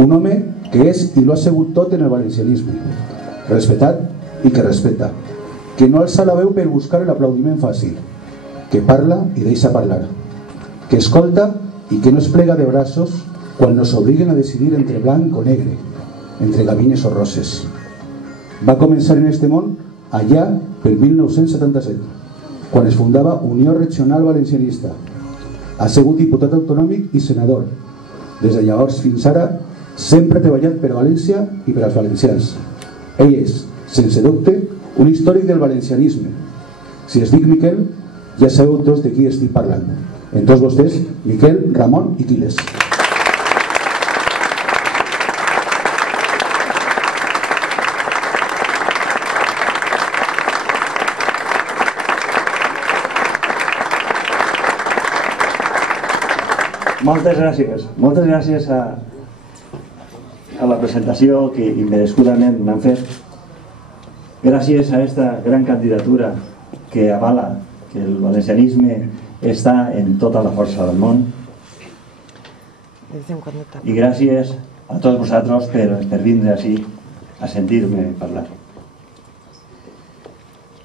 Un home que és i lo ha sigut tot en el valencianisme, respetat i que respeta, que no alça la veu per buscar l'aplaudiment fàcil, que parla i deixa parlar, que escolta i que no es plega de braços quan nos obliguen a decidir entre blanc o negre, entre gavines o roses. Va començar en este món allà per 1977, quan es fundava Unió Regional Valencianista. Ha sigut diputat autonòmic i senador. Des de llavors fins ara sempre ha treballat per València i per als valencians. Ell és, sense dubte, un històric del valencianisme. Si es dic Miquel, ja sabeu tots de qui estic parlant. En tots vostès, Miquel, Ramon i Quiles. Moltes gràcies a la presentació que immerescudament m'han fet. Gràcies a aquesta gran candidatura que avala que el valencianisme està en tota la força del món. I gràcies a tots vosaltres per vindre així a sentir-me parlar.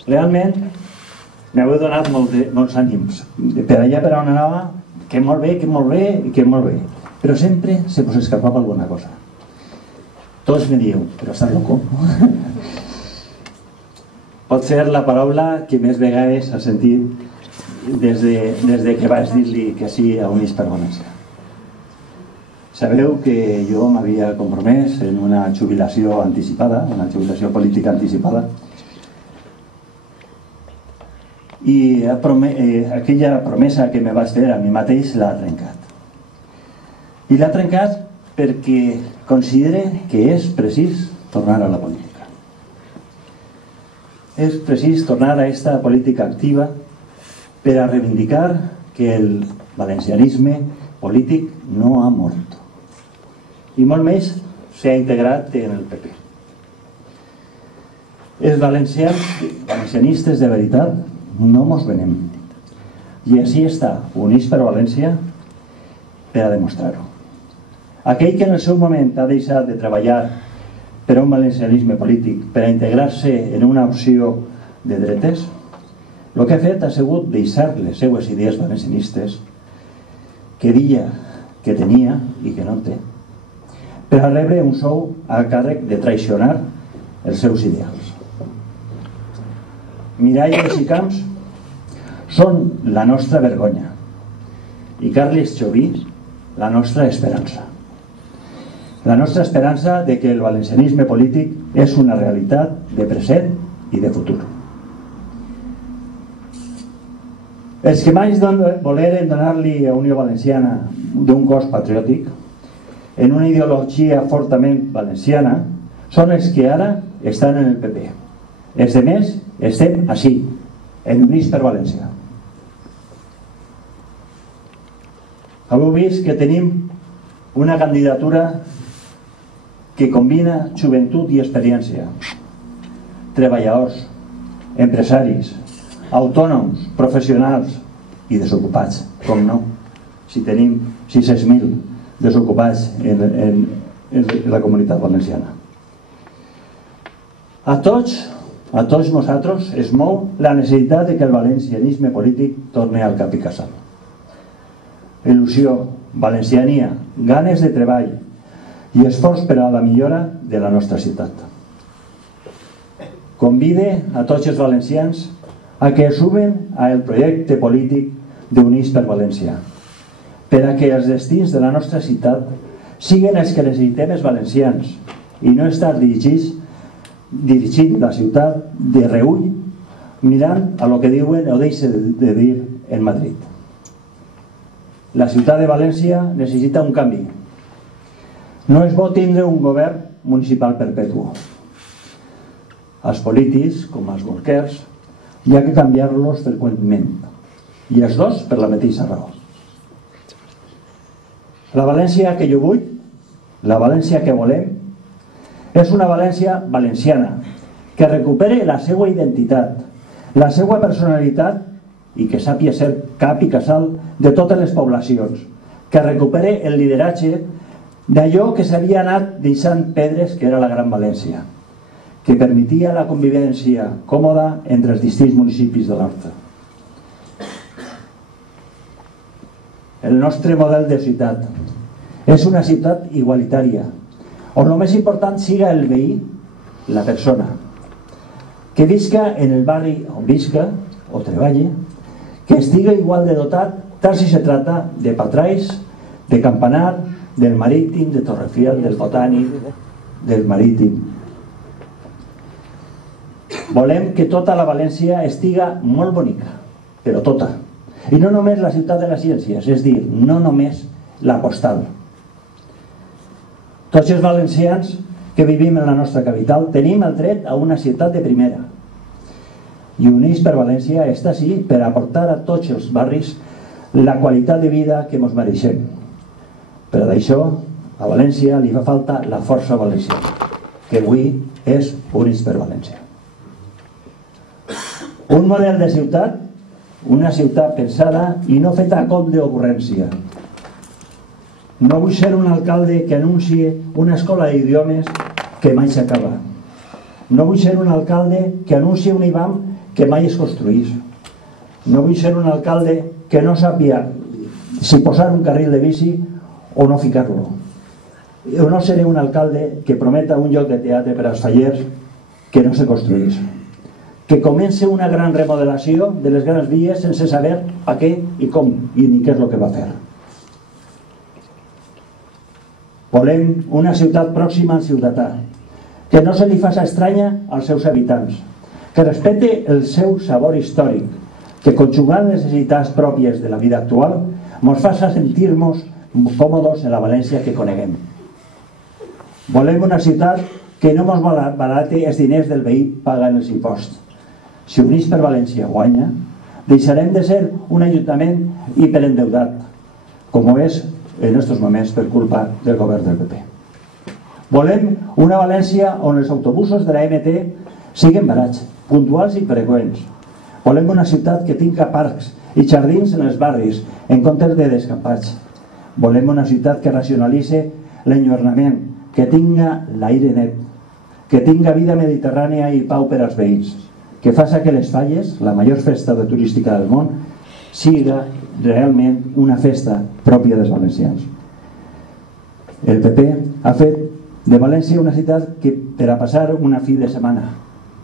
Realment m'heu donat molts ànims. Per allà per on anava, que molt bé, que molt bé i que molt bé. Però sempre se us escapava alguna cosa. Tots me dieu, però estàs loco? Pot ser la paraula que més vegades ha sentit des que vaig dir-li que sí a Units per València. Sabeu que jo m'havia compromès en una jubilació anticipada, una jubilació política anticipada, i aquella promesa que me vaig fer a mi mateix l'ha trencat. I l'ha trencat perquè considere que és precís tornar a la política. És precís tornar a aquesta política activa per a reivindicar que el valencianisme polític no ha mort. I molt més s'ha integrat en el PP. Els valencianistes de veritat no mos venem. I així està Units per València per a demostrar-ho. Aquell que en el seu moment ha deixat de treballar per a un valencianisme polític, per a integrar-se en una opció de dretes, el que ha fet ha sigut deixar les seues idees valencianistes que deia que tenia i que no té, per a rebre un sou a càrrec de traicionar els seus ideals. Miralles i Camps són la nostra vergonya i Carles Joví la nostra esperança. La nostra esperança de que el valencianisme polític és una realitat de present i de futur. Els que mai voleren donar-li a Unió Valenciana d'un cos patriòtic en una ideologia fortament valenciana són els que ara estan en el PP. Els demés estem així, en Units per València. Heu vist que tenim una candidatura que combina joventut i experiència. Treballadors, empresaris, autònoms, professionals i desocupats, com no, si tenim 600.000 desocupats en la comunitat valenciana. A tots nosaltres es mou la necessitat de que el valencianisme polític torni al cap i casal. Il·lusió, valenciania, ganes de treball i esforç per a la millora de la nostra ciutat. Convide a tots els valencians a que es sumen al projecte polític d'Units per València, per a que els destins de la nostra ciutat siguin els que necessitem els valencians i no estar dirigint la ciutat de reull mirant a lo que diuen o deixen de dir en Madrid. La ciutat de València necessita un canvi. No és bo tindre un govern municipal perpetu. Els polítics, com els bolquers, hi ha que canviar-los freqüentment. I els dos per la mateixa raó. La València que jo vull, la València que volem, és una València valenciana, que recupere la seva identitat, la seva personalitat i que sàpia ser cap i casal de totes les poblacions, que recupere el lideratge d'allò que s'havia anat deixant pedres, que era la Gran València, que permetia la convivència còmoda entre els distints municipis de l'Horta. El nostre model de ciutat és una ciutat igualitària, on el més important siga el veí, la persona, que visca en el barri on visca o treballe, que estiga igual de dotat, tal si se trata de Patrais, de Campanar, del Marítim, de Torrefiel, del Botànic, del Marítim. Volem que tota la València estiga molt bonica, però tota. I no només la ciutat de les ciències, és dir, no només la postal. Tots els valencians que vivim en la nostra capital tenim el dret a una ciutat de primera. I Units per València està així per aportar a tots els barris la qualitat de vida que ens mereixem. Però d'això, a València li fa falta la força valenciana, que avui és Units per València. Un model de ciutat, una ciutat pensada i no feta a cop d'ocurrència. No vull ser un alcalde que anuncia una escola d'idiomes que mai s'acaba. No vull ser un alcalde que anuncia un IBAM que mai es construís. No vull ser un alcalde que no sàpia si posar un carril de bici o no ficar-lo. O no seré un alcalde que prometa un lloc de teatre per als fallers que no se construís. Que comence una gran remodelació de les grans vies sense saber a què i com i ni què és el que va fer. Volem una ciutat pròxima al ciutadà, que no se li faci estranya als seus habitants, que respecte el seu sabor històric, que conjugant les necessitats pròpies de la vida actual ens faci sentir-nos còmodes en la València que coneguem. Volem una ciutat que no ens barate els diners del veí pagant els imposts. Si Units per València guanya, deixarem de ser un ajuntament hiperendeutat, com ho és en aquests moments per culpa del govern del PP. Volem una València on els autobusos de la MT siguin barats, puntuals i freqüents. Volem una ciutat que tingui parcs i jardins en els barris, en comptes de descampats. Volem una ciutat que racionalitzi l'enlluernament, que tinga l'aire net, que tinga vida mediterrània i pau per als veïns, que faci que les Falles, la major festa turística del món, siga realment una festa pròpia dels valencians. El PP ha fet de València una ciutat que per a passar una fi de setmana,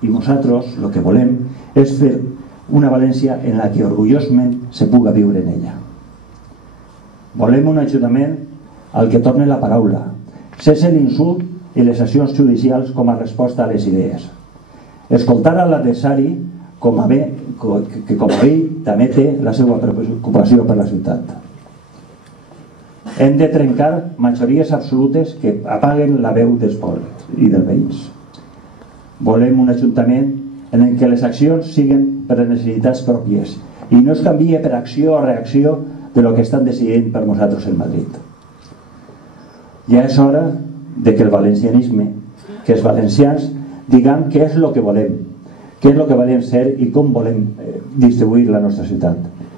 i nosaltres el que volem és fer una València en la que orgullosament se puga viure en ella. Volem un ajuntament al que torne la paraula, cesse l'insult i les accions judicials com a resposta a les idees. Escoltar a l'adversari que com a ell també té la seva preocupació per la ciutat. Hem de trencar majories absolutes que apaguen la veu dels pobles i dels veïns. Volem un ajuntament en què les accions siguin per les necessitats pròpies i no es canvie per acció o reacció de lo que estan decidint per nosaltres en Madrid. Ja és hora de que el valencianisme, que els valencians diguem què és el que volem, què és el que volem ser i com volem distribuir la nostra ciutat.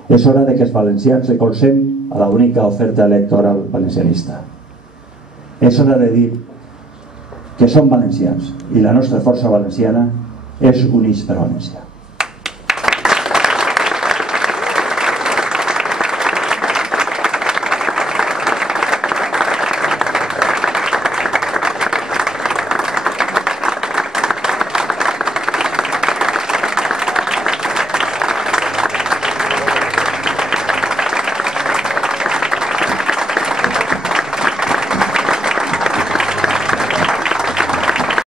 És hora de que els valencians recolzem a l'única oferta electoral valencianista. És hora de dir que som valencians i la nostra força valenciana és Units per València.